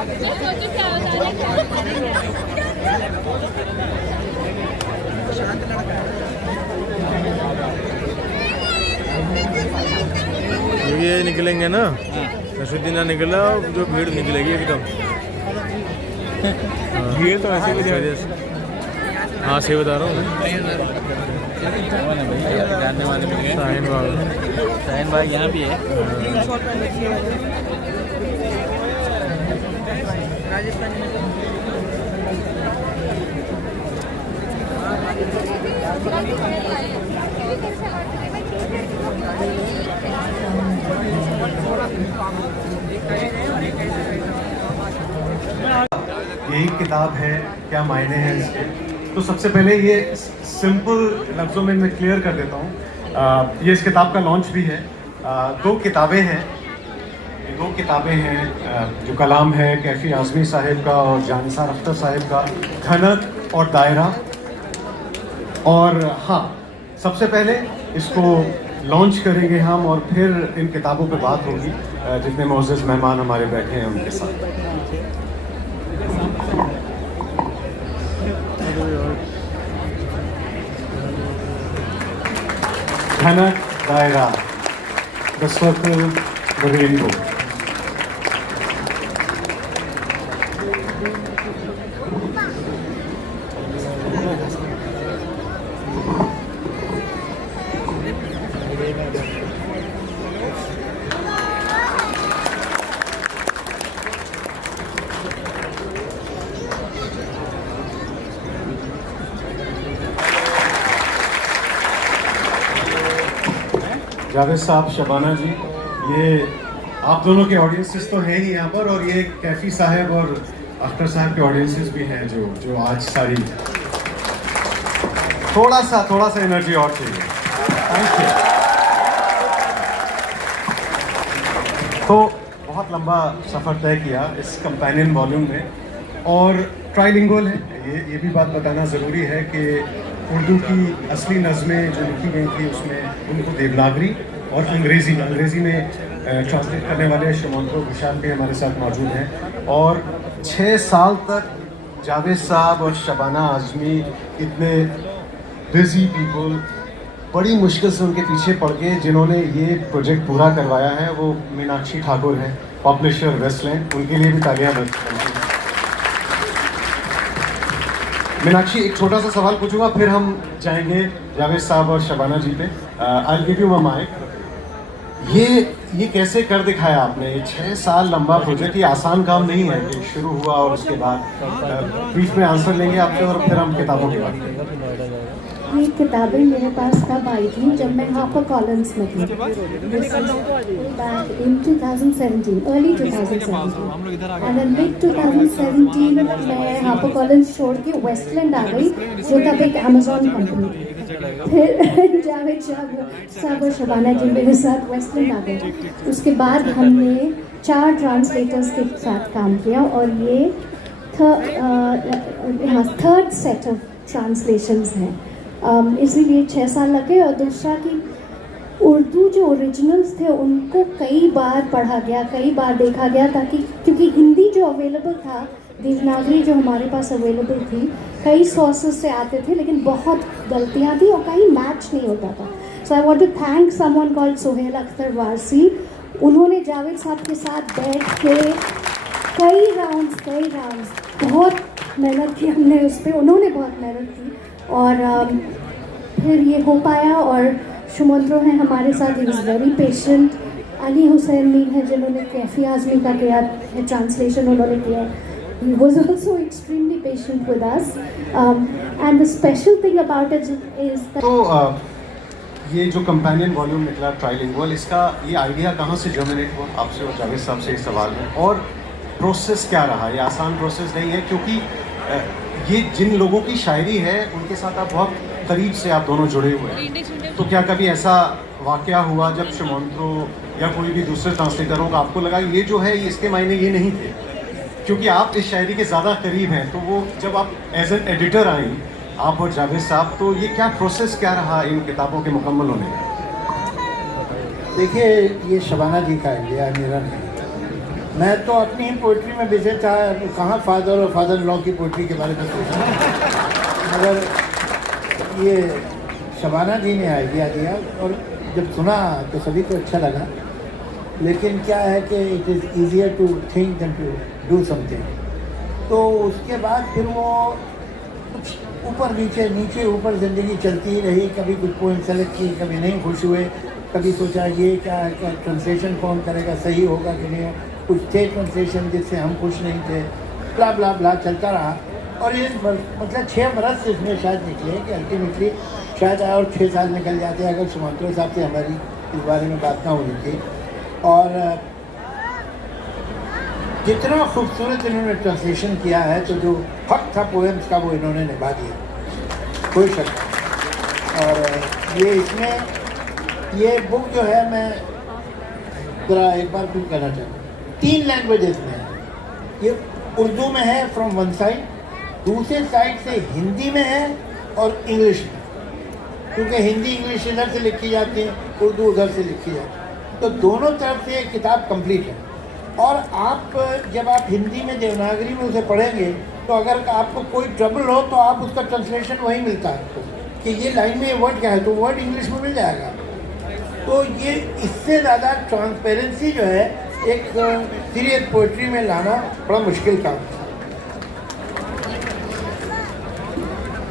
ये निकलेंगे ना, नसरुद्दीन निकला जो भीड़ निकलेगी एकदम। भीड़ तो ऐसे भी हाँ से बता रहा हूँ। जानने वाले मिल गए। साहिन भाई यहाँ भी है। यही किताब है, क्या मायने हैं इसके। तो सबसे पहले ये सिंपल लफ्ज़ों में मैं क्लियर कर देता हूँ। ये इस किताब का लॉन्च भी है। दो किताबें हैं जो कलाम है कैफ़ी आज़मी साहिब का और जानिसार अख्तर साहिब का, खनक और दायरा। और हाँ, सबसे पहले इसको लॉन्च करेंगे हम और फिर इन किताबों पे बात होगी जितने मोअज़्ज़ज़ मेहमान हमारे बैठे हैं उनके साथ। खनक दायरा, the circle, the rainbow. Javed साहब, शबाना जी, ये आप दोनों के ऑडियंसेस तो हैं ही यहाँ पर, और ये कैफ़ी साहब और अख्तर साहब के ऑडियंसेस भी हैं जो आज सारी थोड़ा सा एनर्जी और चाहिए। Thank you. तो बहुत लंबा सफ़र तय किया इस कंपेनियन वॉल्यूम में, और ट्राइलिंगुअल है। ये भी बात बताना ज़रूरी है कि उर्दू की असली नज़में जो लिखी गई थी उसमें उनको देवनागरी और अंग्रेज़ी में ट्रांसलेट करने वाले शुमंतो विशाल भी हमारे साथ मौजूद हैं। और 6 साल तक जावेद साहब और शबाना आज़मी, इतने बिजी पीपल, बड़ी मुश्किल से उनके पीछे पड़ के जिन्होंने ये प्रोजेक्ट पूरा करवाया है, वो मीनाक्षी ठाकुर हैं, पब्लिशर वेस्टलैंड। उनके लिए भी तालियां बजाएं। मीनाक्षी, एक छोटा सा सवाल पूछूंगा, फिर हम जाएंगे जावेद साहब और शबाना जी पे। I give you my mic. ये कैसे कर दिखाया आपने? 6 साल लंबा प्रोजेक्ट, ये आसान काम नहीं है कि शुरू हुआ और उसके बाद बीच में आंसर लेंगे आपसे और फिर हम किताबों की बात करेंगे। ये किताबें मेरे पास तब आई थी जब मैं हापर कॉलिंस में थी, in 2017, early 2017, and then mid 2017 मैं हापर कॉलिंस छोड़ के वेस्टलैंड आ गई, जो तब एक अमेज़ॉन कंपनी थी। फिर जावेद साहब और शबाना जी मेरे साथ वेस्टलैंड आ गए। उसके बाद हमने 4 ट्रांसलेटर्स के साथ काम किया, और ये थर्ड सेट ऑफ ट्रांसलेशंस हैं। इसीलिए 6 साल लगे। और दूसरा कि उर्दू जो ओरिजिनल्स थे उनको कई बार पढ़ा गया, कई बार देखा गया, ताकि क्योंकि हिंदी जो अवेलेबल था, देवनागरी जो हमारे पास अवेलेबल थी, कई सोर्सेस से आते थे लेकिन बहुत गलतियाँ थी और कहीं मैच नहीं होता था। So I want to thank someone called Sohail Akhtar Warsi. उन्होंने जावेद साहब के साथ बैठ के कई राउंड्स बहुत मेहनत की हमने उस पर, उन्होंने बहुत मेहनत की, और फिर ये हो पाया। और शुमंत्रो हैं हमारे साथ, he is very patient. Ali Hussain Mir है जिन्होंने कैफ़ी आज़मी का किया है ट्रांसलेशन, उन्होंने किया। He was also extremely patient with us, and the special thing about it is that तो ये जो कंपेनियन वॉल्यूम निकला ट्राइलिंगुअल, इसका ये आइडिया कहाँ से जर्मिनेट हुआ? आपसे और जावेद साहब से ये सवाल है। और प्रोसेस क्या रहा? ये आसान प्रोसेस नहीं है, क्योंकि ये जिन लोगों की शायरी है उनके साथ आप बहुत करीब से आप दोनों जुड़े हुए हैं। तो क्या कभी ऐसा वाकया हुआ जब शुमंत्रो या कोई भी दूसरे ट्रांसलेटरों का आपको लगा ये जो है इसके मायने ये नहीं थे, क्योंकि आप इस शायरी के ज़्यादा करीब हैं, तो वो जब आप एज एन एडिटर आई, आप और जावेद साहब, तो ये क्या प्रोसेस क्या रहा इन किताबों के मुकम्मल होने का? देखिए, ये शबाना जी का आइडिया, मेरा नहीं। मैं तो अपनी ही पोइट्री में बिजी था, कहाँ फादर और फादर इन लॉ की पोइट्री के बारे में सोचा, मगर ये शबाना जी ने आइडिया दिया और जब सुना तो सभी को अच्छा लगा। लेकिन क्या है कि it is easier to think than to do something. तो उसके बाद फिर वो कुछ ऊपर नीचे नीचे ऊपर ज़िंदगी चलती ही रही। कभी कुछ पोएम सेलेक्ट की, कभी नहीं खुश हुए, कभी सोचा ये क्या है, क्या ट्रांसलेशन कौन करेगा, सही होगा कि नहीं। कुछ थे ट्रांसलेशन जिससे हम खुश नहीं थे, ब्ला ब्ला ब्ला चलता रहा। और ये मतलब 6 बरस इसमें शायद निकले कि अल्टीमेटली शायद और 6 साल निकल जाते अगर सुमंत्रो साहब से हमारी इस बारे में बात ना हुई थी। और जितना खूबसूरत इन्होंने ट्रांसलेशन किया है, तो जो हक था पोएम्स का वो इन्होंने निभा दिया, कोई शक नहीं। और ये इसमें ये बुक जो है, मैं ज़रा एक बार फिर कहना चाहूँ, 3 लैंग्वेजेस में है। ये उर्दू में है फ्रॉम वन साइड, दूसरे साइड से हिंदी में है और इंग्लिश में, क्योंकि हिंदी इंग्लिश इधर से लिखी जाती है, उर्दू उधर से लिखी जाती है, तो दोनों तरफ से ये किताब कंप्लीट है। और आप जब आप हिंदी में देवनागरी में उसे पढ़ेंगे तो अगर आपको कोई ट्रबल हो तो आप उसका ट्रांसलेशन वही मिलता है आपको कि ये लाइन में ये वर्ड क्या है, तो वर्ड इंग्लिश में मिल जाएगा। तो ये इससे ज़्यादा ट्रांसपेरेंसी जो है एक सीरियस पोइट्री में लाना बड़ा मुश्किल काम है।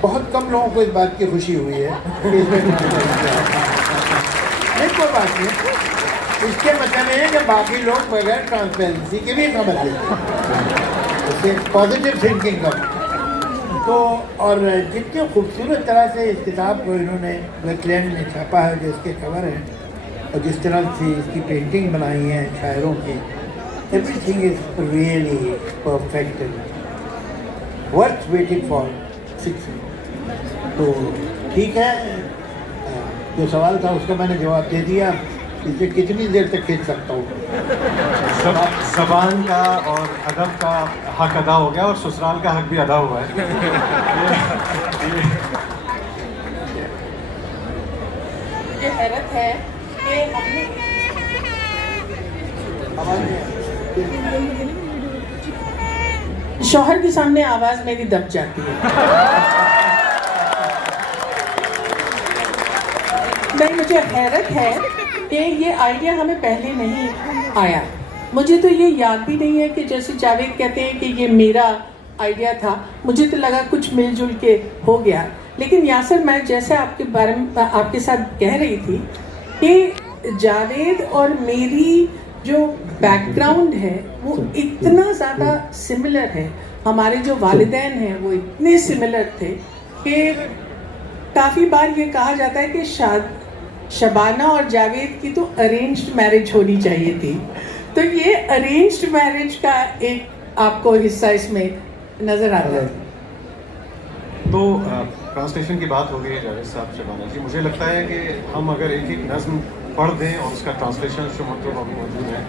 बहुत कम लोगों को इस बात की खुशी हुई है कि इसमें नहीं, कोई बात नहीं। इसके मतलब है कि बाकी लोग बगैर ट्रांसपेरेंसी के भी समझ लेते हैं, उससे पॉजिटिव थिंकिंग का। तो और जितने खूबसूरत तरह से इस किताब को इन्होंने वेटलैंड में छापा है, जो इसके कवर है, और जिस तरह से इसकी पेंटिंग बनाई है शायरों की, everything is really perfect, worth waiting for 6 weeks. तो ठीक है, जो सवाल था उसका मैंने जवाब दे दिया। इसे कितनी देर तक खींच सकता हूँ? ज़बान का और अदब का हक अदा हो गया और ससुराल का हक भी अदा हुआ है। मुझे हैरत है कि हमने शौहर के सामने आवाज़ मेरी दब जाती है। नहीं, मुझे हैरत है कि ये आइडिया हमें पहले नहीं आया। मुझे तो ये याद भी नहीं है कि जैसे जावेद कहते हैं कि ये मेरा आइडिया था, मुझे तो लगा कुछ मिलजुल के हो गया। लेकिन यासर, मैं जैसे आपके बारे में आपके साथ कह रही थी कि जावेद और मेरी जो बैकग्राउंड है वो इतना ज़्यादा सिमिलर है, हमारे जो वालिदैन हैं वो इतने सिमिलर थे कि काफ़ी बार ये कहा जाता है कि शबाना और जावेद की तो अरेंज्ड मैरिज होनी चाहिए थी। तो ये अरेंज्ड मैरिज का एक आपको हिस्सा इसमें नज़र आता है। तो ट्रांसलेशन की बात हो गई जावेद साहब, शबाना जी, मुझे लगता है कि हम अगर एक एक नज़्म पढ़ दें और उसका ट्रांसलेशन सुमंत्रो बाबू मौजूद है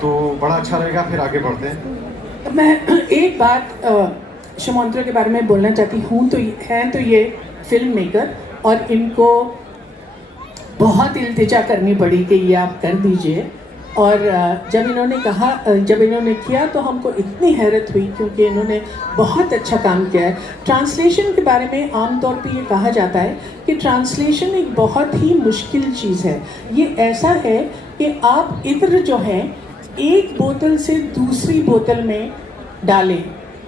तो बड़ा अच्छा रहेगा, फिर आगे बढ़ते हैं। मैं एक बात सुमंत्रो के बारे में बोलना चाहती हूँ। तो ये फिल्म मेकर, और इनको बहुत इल्तिजा करनी पड़ी कि ये आप कर दीजिए। और जब इन्होंने किया तो हमको इतनी हैरत हुई, क्योंकि इन्होंने बहुत अच्छा काम किया है। ट्रांसलेशन के बारे में आमतौर पे ये कहा जाता है कि ट्रांसलेशन एक बहुत ही मुश्किल चीज़ है। ये ऐसा है कि आप इत्र जो है एक बोतल से दूसरी बोतल में डालें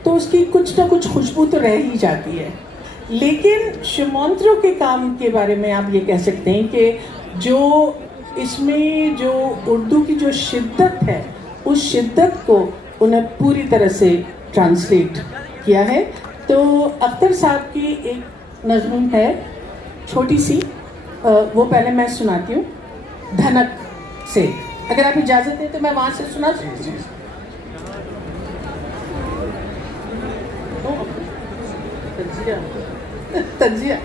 तो उसकी कुछ ना कुछ खुशबू तो रह ही जाती है। लेकिन सुमंत्रो के काम के बारे में आप ये कह सकते हैं कि जो इसमें जो उर्दू की जो शिद्दत है, उस शिद्दत को उन्हें पूरी तरह से ट्रांसलेट किया है। तो अख्तर साहब की एक नज़्म है छोटी सी, वो पहले मैं सुनाती हूँ धनक से, अगर आप इजाज़त दें तो मैं वहाँ से सुना सकती हूँ। तंजिया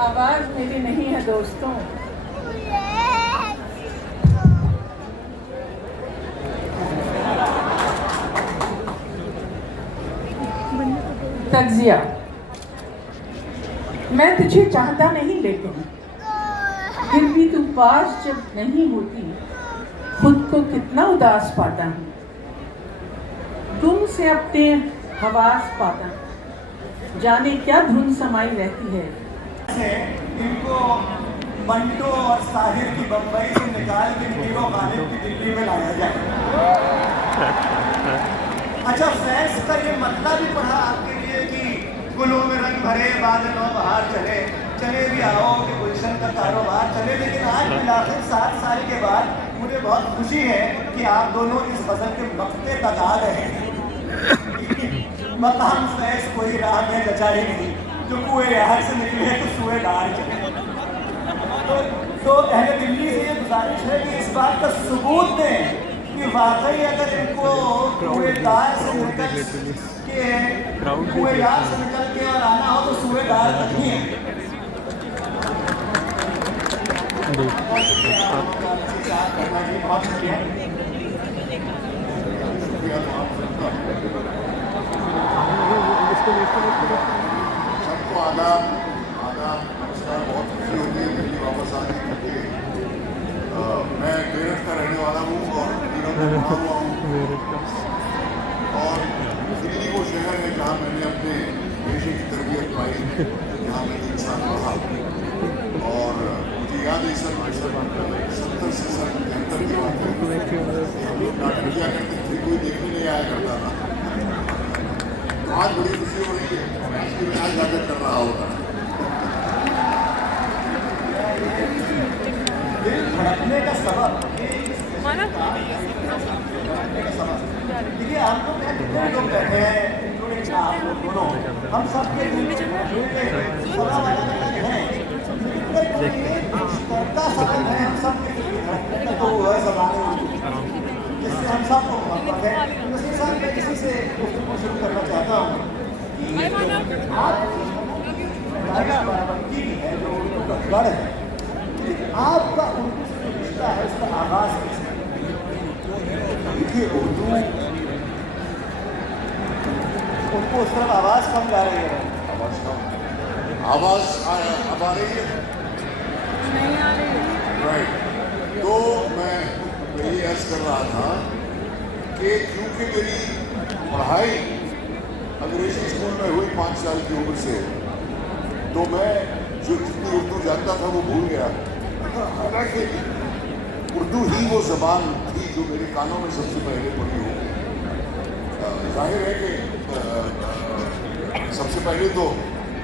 आवाज मेरी नहीं है दोस्तों। तज्जिया। मैं तुझे चाहता नहीं लेकिन फिर भी तू पास जब नहीं होती खुद को कितना उदास पाता हूँ। तुमसे अपने हवास पाता हूँ, जाने क्या धुन समाई रहती है। इनको मंटो और साहिर की बम्बई से निकाल के हीरो गालिब की दिल्ली में लाया जाए। अच्छा, फैंस का ये मतलब भी पढ़ा आपके लिए कि गुलों में रंग भरे बादलों बाहर चले, चले भी आओ कि गुलशन का कारोबार चले। लेकिन आज बिलाखिर 7 साल के बाद मुझे बहुत खुशी है कि आप दोनों इस गजल के मकते तक आ गए हैं। मकाम फैस कोई राह में जचा ही नहीं, जो कुएं यार से निकले तो सुएदार चले। तो अहले दिल्ली से ये गुजारिश है कि इस बात का सबूत दें कि वाकई अगर इनको कुएदार से निकल के और आना हो तो सुएदार तक ही है। सबको आदाब नमस्कार। बहुत खुशी होती है दिल्ली वापस आने के लिए। मैं मेरठ का रहने वाला हूँ और मेरठ में पढ़ा हुआ हूँ और दिल्ली वो शहर है जहाँ मैंने अपने पेशे की तरबियत पाई, जहाँ मैं 3 साल पढ़ा। और मुझे याद है सर 70 से 75 की बात है, हम लोग नाटक किया करते थे, कोई देखने नहीं आया करता था। आज बड़ी खुशी हो रही है, इसकी आज नाटक कर रहा होगा। दिल धड़कने का सबब देखिए, हम लोग जितने लोग बैठे हैं, इंक्लूडिंग आप लोग दोनों, हम सब के हैं, करता सबब है हम सब के तो वह सवाल जिससे हम सब को मोहब्बत है। उसके साथ मैं किसी से गुफ्तगू शुरू करना चाहता हूँ कि बाराबंकी है जो उर्दू का गढ़ है, आपका उर्दू से जो रिश्ता है उसका आगाज कैसे? देखिए, उर्दू उनको उस तरफ आवाज कम जा रही है। आवाज अब आ रही है? राइट। तो मैं यही अर्ज कर रहा था कि क्योंकि मेरी पढ़ाई अंग्रेजी स्कूल में हुई 5 साल की उम्र से, तो मैं जो जितनी उर्दू जानता था वो भूल गया। हालांकि उर्दू ही वो ज़बान थी जो मेरे कानों में सबसे पहले पढ़ी हो। जाहिर है कि सबसे पहले तो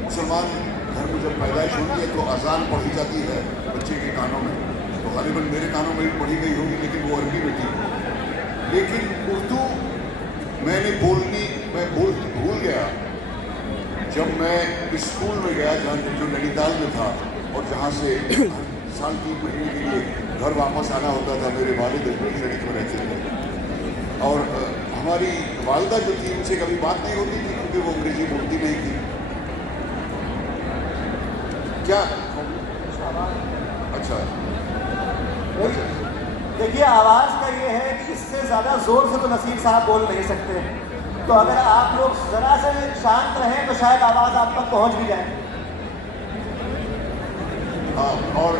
मुसलमान घर में जब पैदाइश होती है तो अजान पढ़ी जाती है बच्चे के कानों में, तो ग़ालिबन मेरे कानों में भी पढ़ी गई होगी, लेकिन वो अरबी में थी। लेकिन उर्दू मैंने मैं भूल गया जब मैं स्कूल में गया, जहाँ जो नैनीताल में था और जहाँ से साल 3 महीने के लिए घर वापस आना होता था। मेरे वालिद अजमेर शरीफ में रहते थे और हमारी वालिदा जो थी उनसे कभी बात नहीं होती थी क्योंकि वो अंग्रेजी बोलती नहीं थी। क्या अच्छा देखिए, आवाज का ये है कि इससे ज्यादा जोर से तो नसीर साहब बोल नहीं सकते, तो अगर आप लोग जरा से शांत रहें तो शायद आवाज आप तक पहुंच भी जाए। और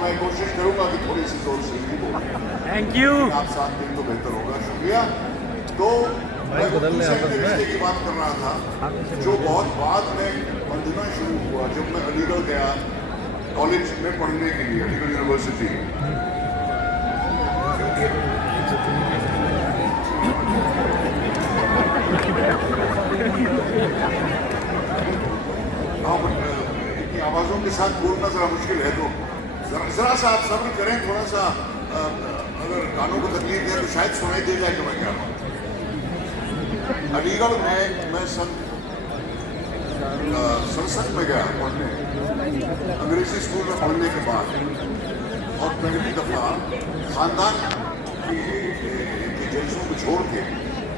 मैं कोशिश करूंगा कि थोड़ी सी जोर से ही बोलूं। Thank you. आप साथ दें तो बेहतर होगा। शुक्रिया। तो मैं रिश्ते की बात कर रहा था जो बहुत बाद में बंधना शुरू हुआ जब मैं अलीगढ़ गया कॉलेज में पढ़ने के लिए, अलीगढ़ यूनिवर्सिटी। इतनी आवाज़ों के साथ बोलना ज़रा मुश्किल है, तो ज़रा सा आप सब्र करें। थोड़ा सा अगर कानों को तकलीफ है तो शायद सुनाई दे जाए कि मैं क्या हूँ। अलीगढ़ में मैं संसद में गया पढ़ने, अंग्रेजी स्कूल में पढ़ने के बाद, और पहली दफ़ा ख़ानदान के जलसों को छोड़ के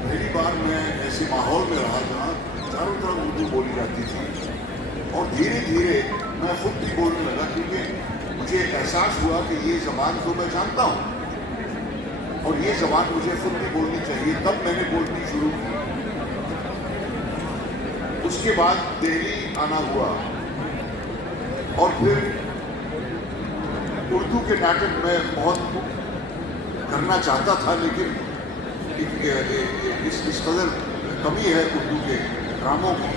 पहली बार मैं ऐसे माहौल में रहा जहाँ चारों तरफ उर्दू बोली जाती थी। और धीरे धीरे मैं खुद भी बोलने लगा क्योंकि मुझे एहसास हुआ कि ये ज़बान तो मैं जानता हूँ और ये ज़बान मुझे खुद भी बोलनी चाहिए। तब मैंने बोलनी शुरू की। उसके बाद दिल्ली आना हुआ और फिर उर्दू के नाटक में बहुत करना चाहता था, लेकिन इस कदर कमी है उर्दू के ड्रामों की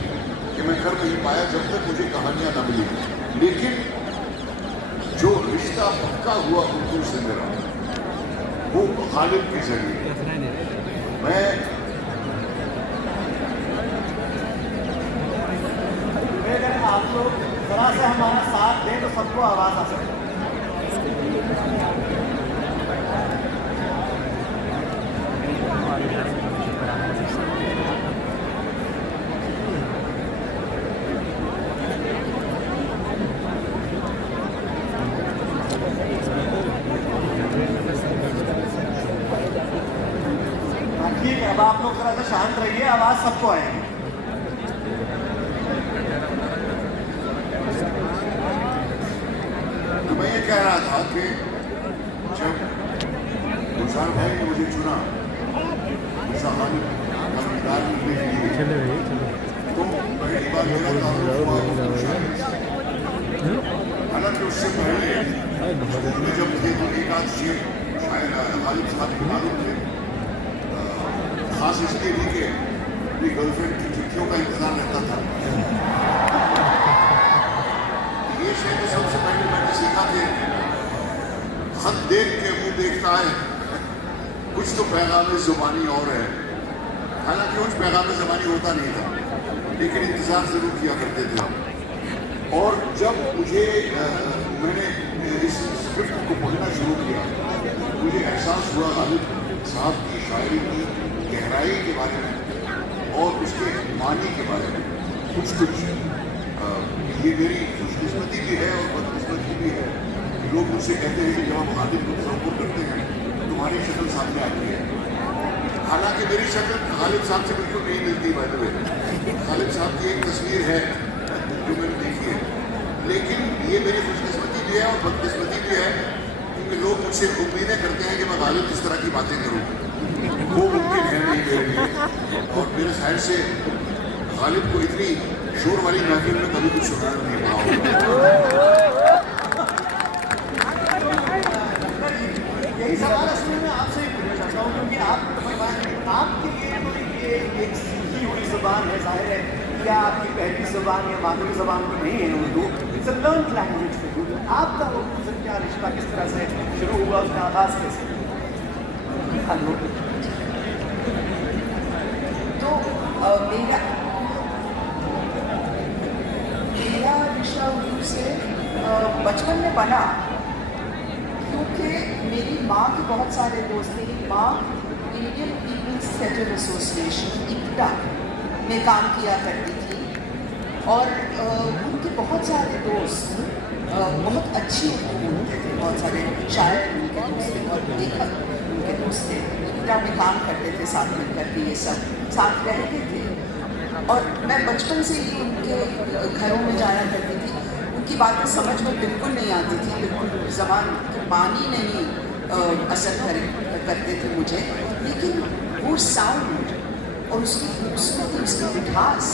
कि मैं कर नहीं पाया जब तक मुझे कहानियां न मिली। लेकिन जो रिश्ता पक्का हुआ उर्दू से मेरा, वो गालिब के जरिए। मैं अगर आप लोग जरा से हमारा साथ दें तो सबको आवाज आ सकती है। ठीक है, अब आप लोग थोड़ा सा शांत रहिए, आवाज सबको आएगी। तो मैं ये कह रहा था कि जब गुलजार भाई ने मुझे चुना दावेदार करने के लिए, तो पहली बार मेरा ताल्लुक हुआ हालांकि उससे पहले स्कूल में जब थे तो एक आध शेर शायद गालिब साहब के मालूम थे, खास इसलिए भी कि अपनी गर्लफ्रेंड की चिट्ठियों का इंतजार रहता था। ये शेर सबसे पहले मैंने सीखा कि खत देख के मुंह देखता है, कुछ तो पैगाम ज़ुबानी और है। हालांकि कुछ पैगाम ज़ुबानी होता नहीं था, लेकिन इंतजार जरूर किया करते थे हम। और जब मुझे मैंने इस स्क्रिप्ट को पढ़ना शुरू किया, मुझे एहसास हुआ गालिब साहब की शायरी की गहराई के बारे में और उसके मानी के बारे में कुछ ये मेरी खुशकिस्मती भी है और बदकिस्मती भी है। लोग मुझसे कहते हैं कि जब हम गालिब को तसव्वुर करते हैं तुम्हारी शक्ल सामने आती है। हालांकि मेरी शक्ल गालिब साहब से बिल्कुल नहीं मिलती। बाय द वे, गालिब साहब की एक तस्वीर है जो मैंने देखी है, लेकिन ये मेरी खुशकिस्मती भी है और बदकिस्मती भी है, क्योंकि लोग मुझसे उम्मीदें करते हैं कि मैं गालिब इस तरह की बातें करूँ। वो मुमकिन है नहीं मेरे लिए, और मेरे ख्याल से गालिब को इतनी शोर वाली महफिल में कभी कुछ सुना नहीं पड़ा होगा। यही सवाल असल में आपसे ही पूछना चाहता हूँ, क्योंकि आपके लिए तो ये एक सीखी हुई ज़ुबान है, जाहिर है या आपकी पहली ज़ुबान या मादरी ज़ुबान तो नहीं है Urdu, it's a learned language for you. आपका उर्दू से क्या रिश्ता, किस तरह से शुरू हुआ, उसका आगाज़ कैसे? हेलो। तो मेरा रिश्ता उर्दू से बचपन में बना, क्योंकि मेरी माँ के बहुत सारे दोस्त, मेरी माँ इंडियन पीपल्स थिएटर एसोसिएशन इक्टा में काम किया करती थी, और उनके बहुत सारे दोस्त बहुत अच्छी उर्दू बोलते थे, बहुत सारे शायर उनके दोस्त थे और लेखक उनके दोस्त थे। इक्टा में काम करते थे साथ में करके, ये सब साथ रहते थे। और मैं बचपन से ही उनके घरों में जाया करती थी। उनकी बातें समझ में बिल्कुल नहीं आती थी, बिल्कुल ज़बान की मानी नहीं असर करते थे मुझे, लेकिन वो साउंड और उसकी खूबसूरती, उसकी मिठास,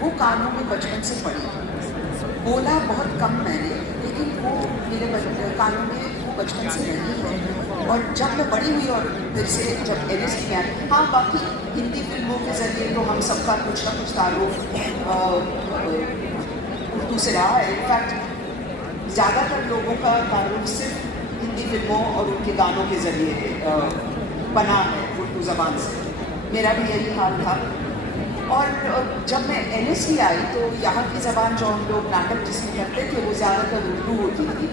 वो कानों में बचपन से पड़ी। बोला बहुत कम मैंने, लेकिन वो मेरे कानों में वो बचपन से रही है। और जब मैं बड़ी हुई और फिर से जब NSD में आई, हाँ बाकी हिंदी फिल्मों के ज़रिए तो हम सबका कुछ ना कुछ ताल्लुक़ उर्दू से रहा है। इनफैक्ट ज़्यादातर लोगों का ताल्लुक़ सिर्फ हिंदी फिल्मों और उनके गानों के ज़रिए बना है उर्दू ज़बान से। मेरा भी यही हाल था। और जब मैं NSD आई तो यहाँ की ज़बान जो हम लोग नाटक जिसमें करते थे वो ज़्यादातर उर्दू होती थी।